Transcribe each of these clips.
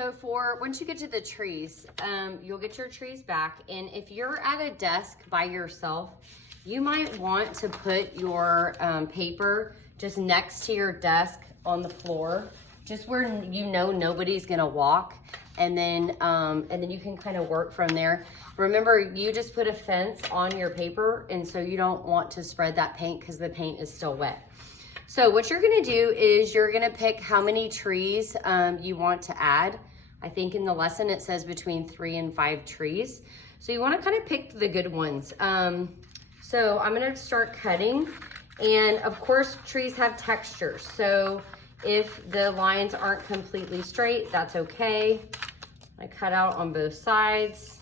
So once you get to the trees, you'll get your trees back. And if you're at a desk by yourself, you might want to put your paper just next to your desk on the floor, just where you know nobody's gonna walk. And then you can kind of work from there. Remember, you just put a fence on your paper, and so you don't want to spread that paint because the paint is still wet. So what you're gonna do is you're gonna pick how many trees you want to add. I think in the lesson it says between 3 and 5 trees. So you wanna kind of pick the good ones. So I'm gonna start cutting, and of course trees have texture. So if the lines aren't completely straight, that's okay. I cut out on both sides.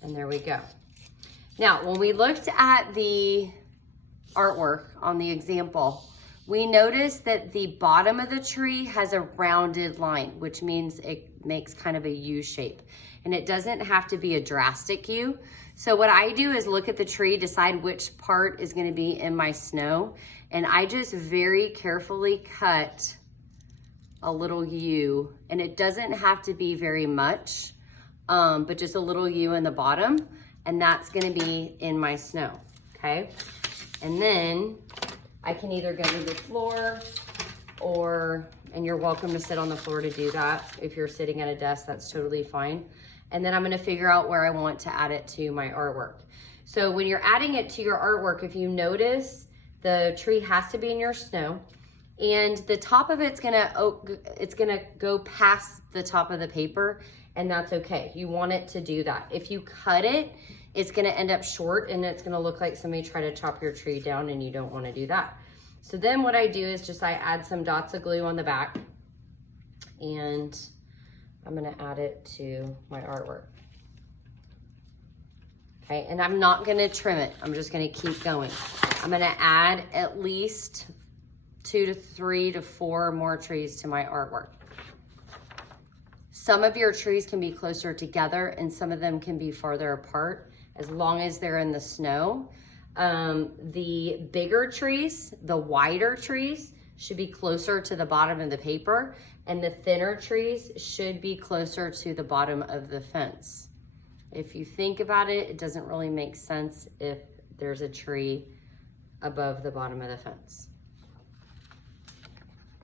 And there we go. Now, when we looked at the artwork on the example, we noticed that the bottom of the tree has a rounded line, which means it makes kind of a U shape. And it doesn't have to be a drastic U. So what I do is look at the tree, decide which part is gonna be in my snow, and I just very carefully cut a little U, and it doesn't have to be very much, but just a little U in the bottom, and that's gonna be in my snow, okay? And then I can either go to the floor and you're welcome to sit on the floor to do that. If you're sitting at a desk, that's totally fine. And then I'm gonna figure out where I want to add it to my artwork. So when you're adding it to your artwork, if you notice, the tree has to be in your snow, and the top of it's gonna go past the top of the paper, and that's okay. You want it to do that. If you cut it, it's gonna end up short, and it's gonna look like somebody tried to chop your tree down, and you don't wanna do that. So then what I do is I add some dots of glue on the back, and I'm gonna add it to my artwork. Okay, and I'm not gonna trim it. I'm just gonna keep going. I'm gonna add at least 2 to 3 to 4 more trees to my artwork. Some of your trees can be closer together and some of them can be farther apart as long as they're in the snow. The bigger trees, the wider trees, should be closer to the bottom of the paper, and the thinner trees should be closer to the bottom of the fence. If you think about it, it doesn't really make sense if there's a tree above the bottom of the fence.